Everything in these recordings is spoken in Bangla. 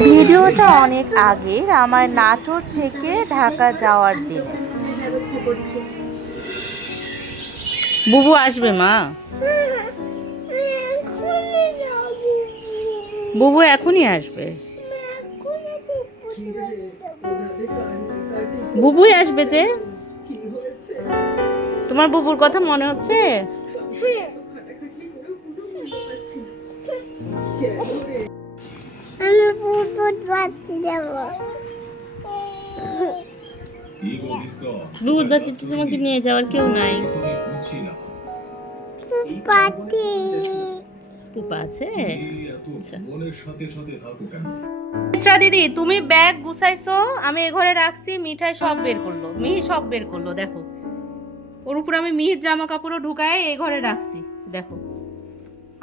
ভিডিওটা অনেক আগের, আমার নাটোর থেকে ঢাকা যাওয়ার দিন। বুবু আসবে মা, বুবু এখনই আসবে, বুবুই আসবে যে। তোমার বুবুর কথা মনে হচ্ছে? দুধ বাতিতে তোমাকে নিয়ে যাওয়ার কেউ নাই। পুপা আছে? আচ্ছা মিত্রা দিদি, তুমি ব্যাগ গুছাইছো, আমি এ ঘরে রাখছি। মিঠাই সব বের করলো, মিহি সব বের করলো, দেখো। ওর উপর আমি মিহির জামা কাপড়ও ঢুকায় এই ঘরে রাখছি, দেখো।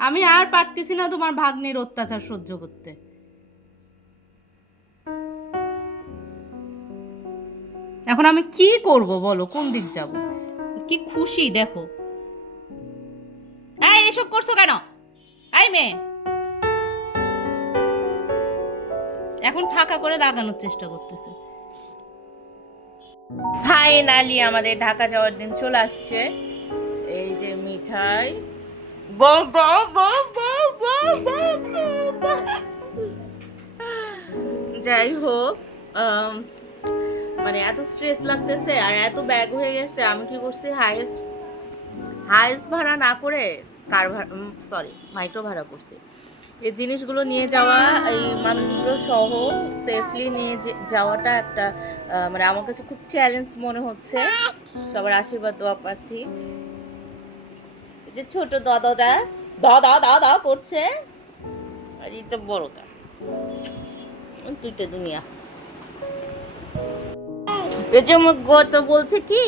আমি আর পারতেছি না তোমার ভাগ্নের অত্যাচার সহ্য করতে। এখন আমি কি করব বলো, কোন দিক যাব? কি খুশি দেখো। এই এসব করছো কেন? এই মেয়ে, এখন ফাঁকা করে লাগানোর চেষ্টা করতেছে। ফাইনালি আমাদের ঢাকা যাওয়ার দিন চলে আসছে। এই যে মিঠাই, যাই হোক, মানে এত স্ট্রেস লাগতেছে আর এত ব্যাগ হয়ে গেছে। আমি কি করছি, হাইস ভাড়া না করে কার ভাড়া, সরি মাইক্রো ভাড়া করছি। এই জিনিসগুলো নিয়ে যাওয়া, এই মানুষগুলো সহ সেফলি নিয়ে যাওয়াটা একটা মানে আমার কাছে খুব চ্যালেঞ্জ মনে হচ্ছে। সবার আশীর্বাদ দোয়া প্রার্থী। এই যে ছোট দাদাটা দাদা করছে, আর এই তো বড়টা, দুইটা দুনিয়া। এই যে আমার গত বলছে কি,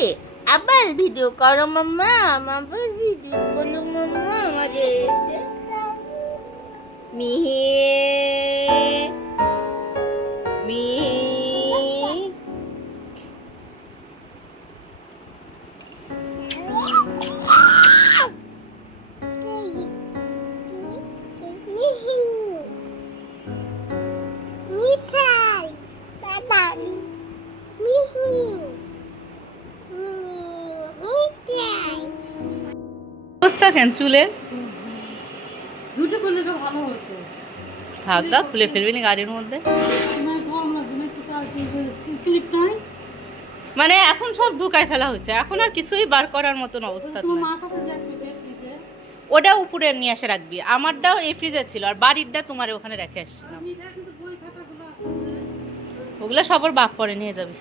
আবার ভিডিও করো মাম্মা, আবার ভিডিও করো মাম্মা। আমাদের মিহি অবস্থা কেন চুলের? ঝুটে করলে তো ভালো হতো। থাকা খুলে ফেলবি না গাড়ির মধ্যে? মানে এখন সব ঢুকাই ফেলা হয়েছে, এখন আর কিছুই বার করার মতন অবস্থা নেই। ওটা উপরে নিয়ে এসে রাখবি, আমারটাও এই ফ্রিজে ছিল, আর বাড়িরটা তোমার ওখানে রেখে আসছিলাম। ওগুলা সবার বাপ পরে নিয়ে যাবি।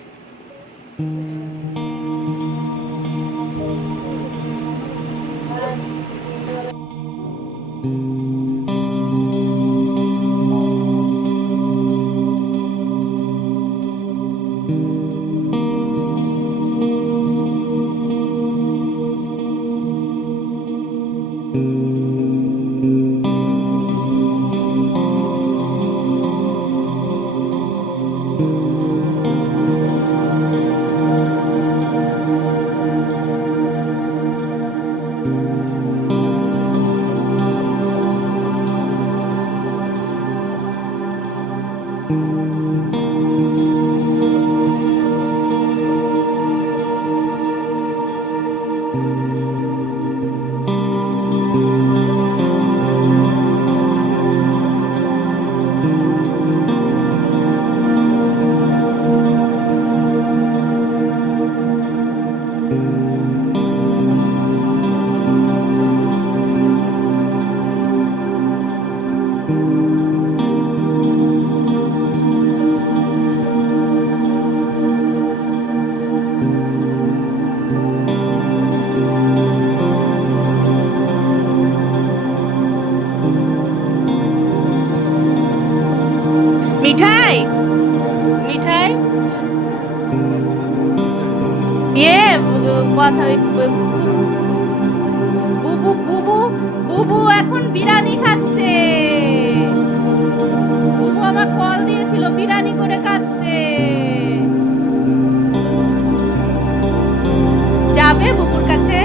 মিঠাই মিঠাই কথা, বুবু বুবু বুবু এখন বিরিয়ানি খাচ্ছে। বুবু আমার কল দিয়েছিল, বিরিয়ানি করে খাচ্ছে। যাবে বুবুর কাছে?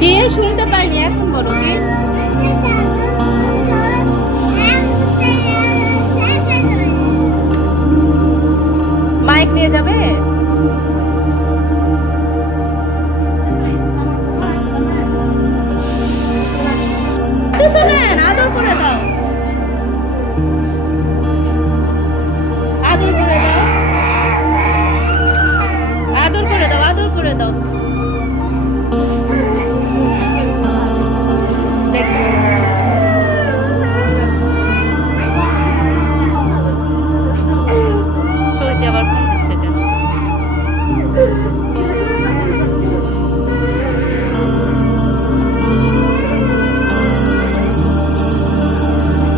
কি শুনতে পাইনি, এখন বলো কি? মাইক নিয়ে যাবে? আদর করে দাও, আদর করে দাও, আদর করে দাও, আদর করে দাও। সইতে আবার ফোন দিচ্ছে কেন?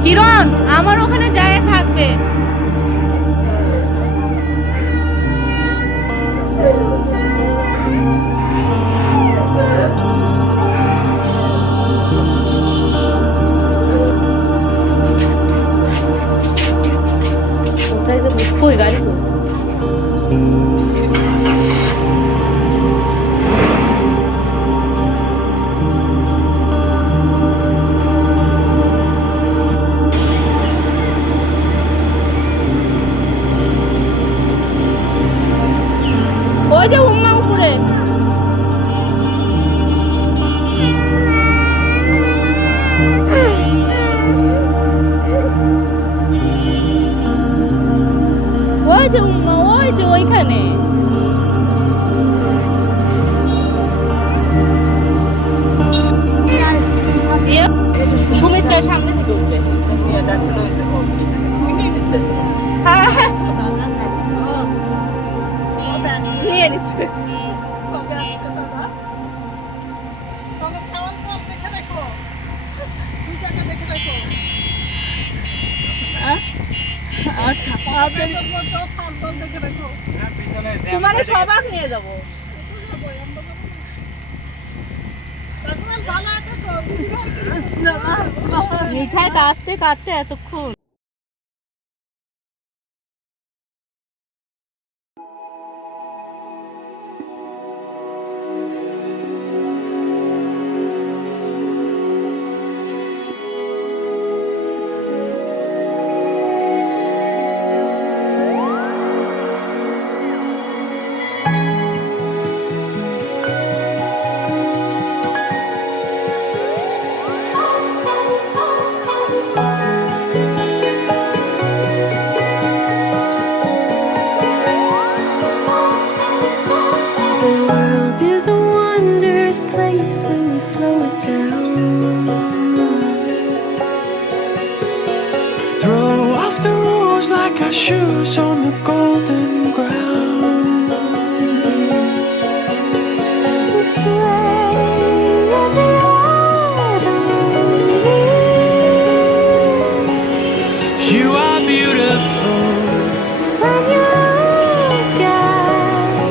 কিরণ আমার ওখানে যায় থাকবে। কোথায় যে বুঝবো ওই গাড়ি কই? ওই যে উম্মা উপরে। ওই যে উম্মা, ওই যে ওইখানে। সুমিত্রার সামনে থেকে উঠবে। হ্যাঁ হ্যাঁ নিয়ে নিচ্ছে। আচ্ছা তোমার সবাক নিয়ে যাবো। মিঠাই কাটতে কাটতে এতক্ষণ। Throw off the rules like our shoes on the golden ground. Sway in the autumn leaves. You are beautiful when you look at me.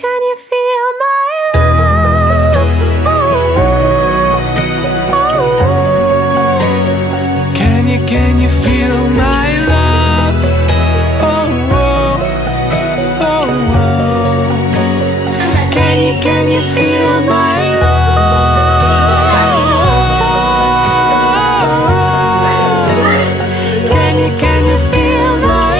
Can you feel my love? Can you feel my love? Oh, oh, oh, oh. Can you feel my love? Can you feel my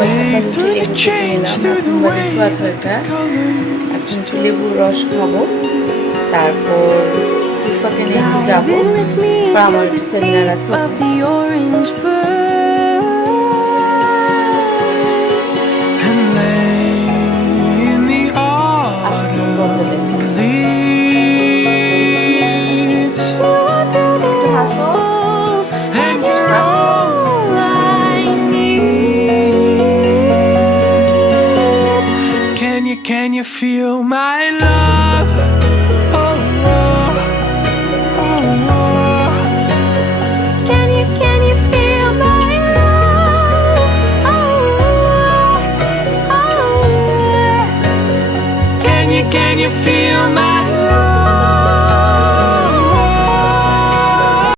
Stay through the change, through the waves, the colors. এখন একটু লেবুর রস খাবো, তারপর পুষ্পাকে নিয়ে একটু যাবো। আমার সেমিনার আছে।